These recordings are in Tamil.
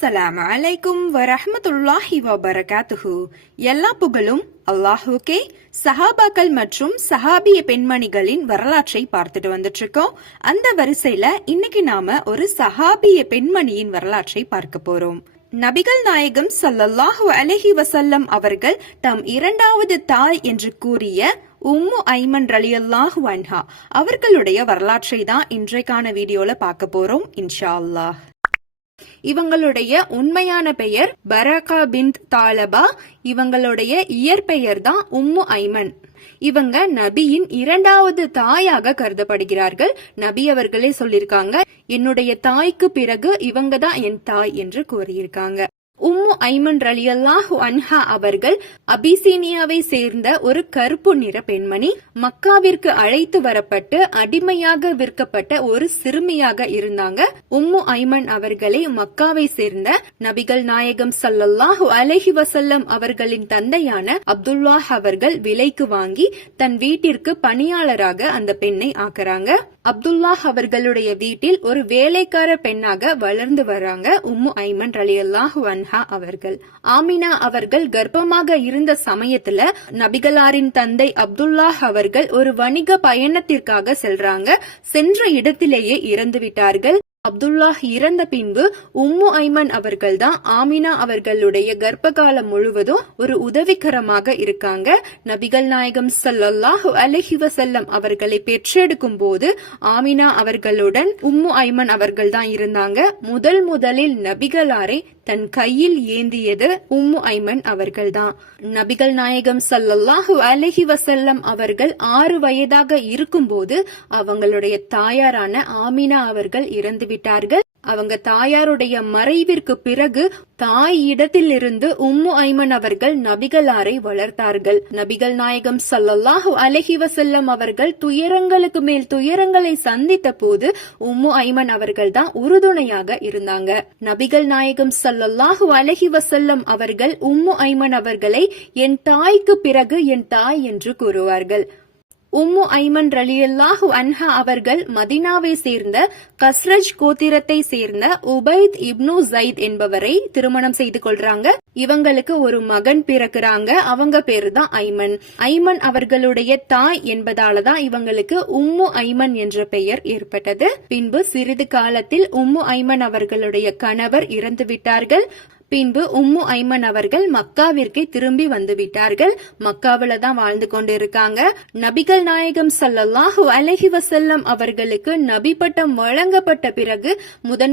அஸ்ஸலாமு அலைக்கும் வரஹ்மத்துல்லாஹி வபரகாத்துஹு. எல்லா புகழும் அல்லாஹுக்கே. சஹாபாக்கள் மற்றும் சஹாபிய பெண்மணிகளின் வரலாற்றை பார்த்துட்டு வந்துட்டு இருக்கோம். அந்த வரிசையில இன்னைக்கு நாம ஒரு சஹாபிய பெண்மணியின் வரலாற்றை பார்க்க போறோம். நபிகள் நாயகம் ஸல்லல்லாஹு அலைஹி வஸல்லம் அவர்கள் தம் இரண்டாவது தாய் என்று கூறிய உம்மு ஐமன் ரலியல்லாஹு அன்ஹா அவர்களுடைய வரலாற்றை தான் இன்றைக்கான வீடியோல பார்க்க போறோம் இன்ஷா அல்லாஹ். இவங்களுடைய உண்மையான பெயர் பரகா பின்த் தாலபா. இவங்களுடைய இயற்பெயர் தான் உம்மு ஐமன். இவங்க நபியின் இரண்டாவது தாயாக கருதப்படுகிறார்கள். நபி அவர்களே சொல்லிருக்காங்க, என்னுடைய தாய்க்கு பிறகு இவங்க தான் என் தாய் என்று கூறியிருக்காங்க. உம்மு ஐமன் ரலியல்லாஹு அன்ஹா அவர்கள் அபிசீனியாவை சேர்ந்த ஒரு கருப்பு நிற பெண்மணி. மக்காவிற்கு அழைத்து வரப்பட்டு அடிமையாக விற்கப்பட்ட ஒரு சிறுமியாக இருந்தாங்க. உம்மு ஐமன் அவர்களை மக்காவை சேர்ந்த நபிகள் நாயகம் ஸல்லல்லாஹு அலைஹி வஸல்லம் அவர்களின் தந்தையான அப்துல்லாஹ் அவர்கள் விலைக்கு வாங்கி தன் வீட்டிற்கு பணியாளராக அந்த பெண்ணை ஆக்குறாங்க. அப்துல்லாஹ் அவர்களுடைய வீட்டில் ஒரு வேலைக்கார பெண்ணாக வளர்ந்து வராங்க உம்மு ஐமன் ரலியல்லாஹு அன்ஹா அவர்கள். ஆமினா அவர்கள் கர்ப்பமாக இருந்த சமயத்துல நபிகளாரின் தந்தை அப்துல்லாஹ் அவர்கள் ஒரு வணிக பயணத்திற்காக செல்றாங்க. சென்ற இடத்திலேயே இறந்து விட்டார்கள். அப்துல்லாஹ் இறந்த பின்பு உம்மு ஐமன் அவர்கள் தான் ஆமினா அவர்களுடைய கர்ப்ப காலம் முழுவதும் ஒரு உதவிகரமாக இருக்காங்க. நபிகள் நாயகம் ஸல்லல்லாஹு அலைஹி வஸல்லம் அவர்களை பெற்றெடுக்கும் போது ஆமினா அவர்களுடன் உம்மு ஐமன் அவர்கள் தான் இருந்தாங்க. முதலில் நபிகளாரை தன் கையில் ஏந்தியது உம்மு ஐமன் அவர்கள் தான். நபிகள் நாயகம் ஸல்லல்லாஹு அலைஹி வஸல்லம் அவர்கள் 6 வயதாக இருக்கும்போது அவங்களுடைய தாயாரான ஆமினா அவர்கள் இறந்து விட்டார்கள். அவங்க தாயாருடைய மறைவிற்கு பிறகு தாய் இடத்திலிருந்து உம்மு ஐமன் அவர்கள் நபிகளாரை வளர்த்தார்கள். நபிகள் நாயகம் ஸல்லல்லாஹு அலைஹி வஸல்லம் அவர்கள் துயரங்களுக்கு மேல் துயரங்களை சந்தித்த போது உம்மு ஐமன் அவர்கள் தான் உறுதுணையாக இருந்தாங்க. நபிகள் நாயகம் ஸல்லல்லாஹு அலைஹி வஸல்லம் அவர்கள் உம்மு ஐமன் அவர்களை என் தாய்க்கு பிறகு என் தாய் என்று கூறுவார்கள். உம்மு ஐமன் ரலியல்லாஹு அன்ஹா அவர்கள் மதினாவை சேர்ந்த கஸ்ரஜ் கோத்திரத்தை சேர்ந்த உபைத் இப்னு ஸைத் என்பவரை திருமணம் செய்து கொள்றாங்க. இவங்களுக்கு ஒரு மகன் பிறக்குறாங்க. அவங்க பேரு தான் ஐமன். ஐமன் அவர்களுடைய தாய் என்பதாலதான் இவங்களுக்கு உம்மு ஐமன் என்ற பெயர் ஏற்பட்டது. பின்பு சிறிது காலத்தில் உம்மு ஐமன் அவர்களுடைய கணவர் இறந்து விட்டார்கள். பின்பு உம்மு ஐமன் அவர்கள் மக்காவிற்கு திரும்பி வந்து விட்டார்கள். மக்காவில தான் வாழ்ந்து கொண்டு இருக்காங்க. நபிகள் நாயகம் ஸல்லல்லாஹு அலைஹி வஸல்லம் அவர்களுக்கு நபி பட்டம் வழங்கப்பட்ட பிறகு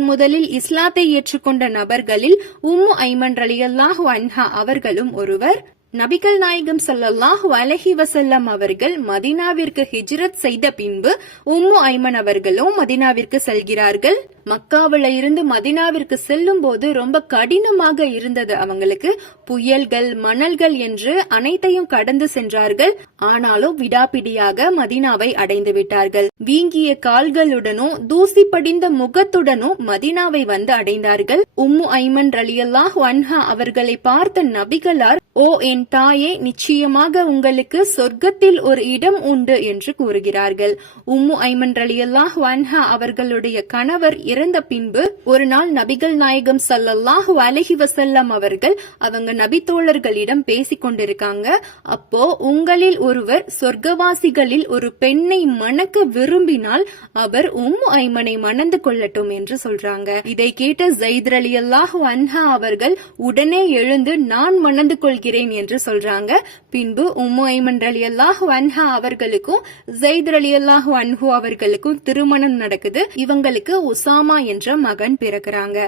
முதலில் இஸ்லாத்தை ஏற்றுக்கொண்ட நபர்களில் உம்மு ஐமன் ரலியல்லாஹு அன்ஹா அவர்களும் ஒருவர். நபிகள் நாயகம் ஸல்லல்லாஹு அலைஹி வஸல்லம் அவர்கள் மதீனாவிற்கு ஹிஜ்ரத் செய்த பின்பு உம்மு ஐமன் அவர்களும் மதீனாவிற்கு செல்கிறார்கள். மக்காவில இருந்து மதீனாவிற்கு செல்லும் போது ரொம்ப கடினமாக இருந்தது அவங்களுக்கு. புயல்கள், மணல்கள் என்று அனைத்தையும் கடந்து சென்றார்கள். ஆனாலும் விடாப்பிடியாக மதீனாவை அடைந்து விட்டார்கள். வீங்கிய கால்களுடனும் தூசி படிந்த முகத்துடனும் மதீனாவை வந்து அடைந்தார்கள். உம்மு ஐமன் ரலியல்லாஹு அன்ஹா அவர்களை பார்த்த நபிகளார், ஓ என் தாயே, நிச்சயமாக உங்களுக்கு சொர்க்கத்தில் ஒரு இடம் உண்டு என்று கூறுகிறார்கள். உம்மு ஐமன் ரலியல்லாஹு அன்ஹா அவர்களுடைய கணவர் இறந்த பின்பு ஒரு நாள் நபிகள் நாயகம் ஸல்லல்லாஹு அலைஹி வஸல்லம் அவர்கள் அவங்க நபித்தோழர்களிடம் பேசிக் கொண்டிருக்காங்க. அப்போ, உங்களில் ஒருவர் சொர்க்கவாசிகளில் ஒரு பெண்ணை மணக்க விரும்பினால் அவர் உம்மு ஐமனை மணந்து கொள்ளட்டும் என்று சொல்றாங்க. இதை கேட்ட ஸைத் ரலியல்லாஹு அன்ஹா அவர்கள் உடனே எழுந்து, நான் மணந்து கொள்கிறேன் என்று சொல்றாங்க. பின்பு உம்மு ஐமன் ரலியல்லாஹு அன்ஹா அவர்களுக்கும் ஸைத் ரலியல்லாஹு அன்ஹு அவர்களுக்கும் திருமணம் நடக்குது. இவங்களுக்கு உசாமா என்ற மகன் பிறக்கிறாங்க.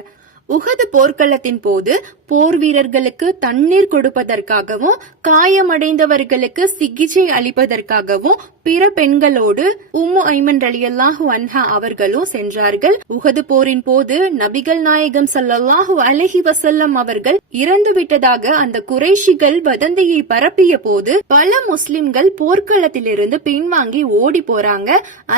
உஹது போர்க்களத்தின் போது போர் வீரர்களுக்கு தண்ணீர் கொடுப்பதற்காகவும் காயமடைந்தவர்களுக்கு சிகிச்சை அளிப்பதற்காகவும் பிற பெண்களோடு உம்மு ஐமன் ரலியல்லாஹு அன்ஹா அவர்களும் சென்றார்கள். உஹது போரின் போது நபிகள் நாயகம் ஸல்லல்லாஹு அலைஹி வஸல்லம் அவர்கள் இறந்து விட்டதாக அந்த குறைஷிகள் வதந்தியை பரப்பிய போது பல முஸ்லிம்கள் போர்க்களத்திலிருந்து பின்வாங்கி ஓடி போறாங்க.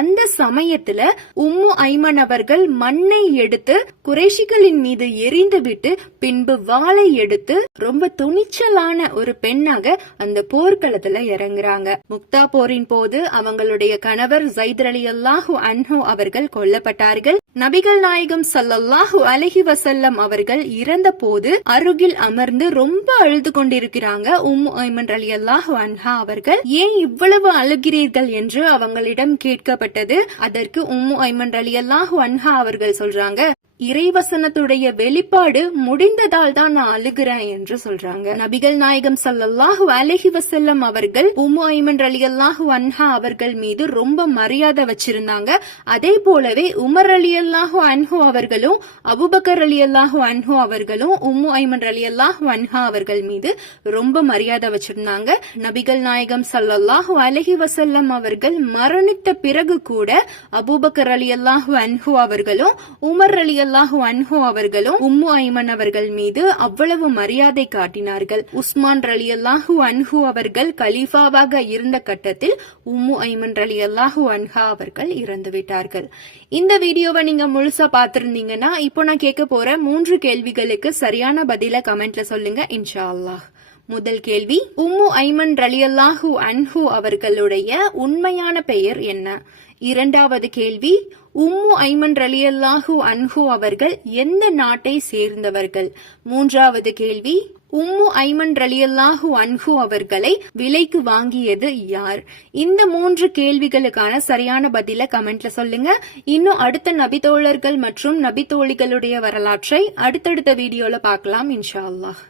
அந்த சமயத்துல உம்மு ஐமன் அவர்கள் மண்ணை எடுத்து குறைஷிகளின் மீது எறிந்துவிட்டு பின்பு வாளை எடுத்து ரொம்ப துணிச்சலான ஒரு பெண்ணாக அந்த போர்க்களத்துல இறங்குறாங்க. முக்தா போரின் போது அவங்களுடைய கணவர் ஸைத் ரலியல்லாஹு அன்ஹு அவர்கள் கொல்லப்பட்டார்கள். நபிகள் நாயகம் ஸல்லல்லாஹு அலைஹி வஸல்லம் அவர்கள் இறந்த போது அருகில் அமர்ந்து ரொம்ப அழுது கொண்டிருக்கிறாங்க. உம்மு ஐமன் ரலியல்லாஹு அன்ஹா அவர்கள் ஏன் இவ்வளவு அழுகிறீர்கள் என்று அவங்களிடம் கேட்கப்பட்டது. அதற்கு உம்மு ஐமன் ரலியல்லாஹு அன்ஹா அவர்கள் சொல்றாங்க, இறைவசனத்துடைய வெளிப்பாடு முடிந்ததால் தான் நான் அழுகிறேன் என்று சொல்றாங்க. நபிகள் நாயகம் ஸல்லல்லாஹு அலைஹி வஸல்லம் அவர்கள் உம்மு ஐமன் ரலியல்லாஹு அன்ஹா அவர்கள் மீது ரொம்ப மரியாதை வச்சிருந்தாங்க. அதே போலவே உமர் ரலியல்லாஹு அன்ஹு அவர்களும் அபூபக்கர் ரலியல்லாஹு அன்ஹு அவர்களும் உம்மு ஐமன் ரலியல்லாஹு அன்ஹா அவர்கள் மீது ரொம்ப மரியாதை வச்சிருந்தாங்க. நபிகள் நாயகம் ஸல்லல்லாஹு அலைஹி வஸல்லம் அவர்கள் மரணித்த பிறகு கூட அபூபக்கர் ரலியல்லாஹு அன்ஹு அவர்களும் உமர் ரலியல்லாஹு அன்ஹு அவர்களும் உம்மு ஐமன் அவர்கள் மீது அவ்வளவு மரியாதை காட்டினார்கள். உஸ்மான் ரலியல்லாஹு அன்ஹு அவர்கள் கலீஃபாவாக இருந்த கட்டத்தில் உம்மு ஐமன் ரலியல்லாஹு அன்ஹா அவர்கள் இறந்து விட்டார்கள். இந்த வீடியோவை நீங்க முழுசா பார்த்திருந்தீங்கன்னா இப்போ நான் கேட்க போற 3 கேள்விகளுக்கு சரியான பதில கமெண்ட்ல சொல்லுங்க இன்ஷா அல்லாஹ். முதல் கேள்வி, உம்மு ஐமன் ரலியல்லாஹு அன்ஹு அவர்களுடைய உண்மையான பெயர் என்ன? இரண்டாவது கேள்வி, உம்மு ஐமன் ரலியல்லாஹு அன்ஹு அவர்கள் எந்த நாட்டை சேர்ந்தவர்கள்? மூன்றாவது கேள்வி, உம்மு ஐமன் ரலியல்லாஹு அன்ஹு அவர்களை விலைக்கு வாங்கியது யார்? இந்த 3 கேள்விகளுக்கான சரியான பதில கமெண்ட்ல சொல்லுங்க. இன்னும் அடுத்த நபித்தோழர்கள் மற்றும் நபித்தோழிகளுடைய வரலாற்றை அடுத்தடுத்த வீடியோல பார்க்கலாம் இன்ஷா அல்லாஹ்.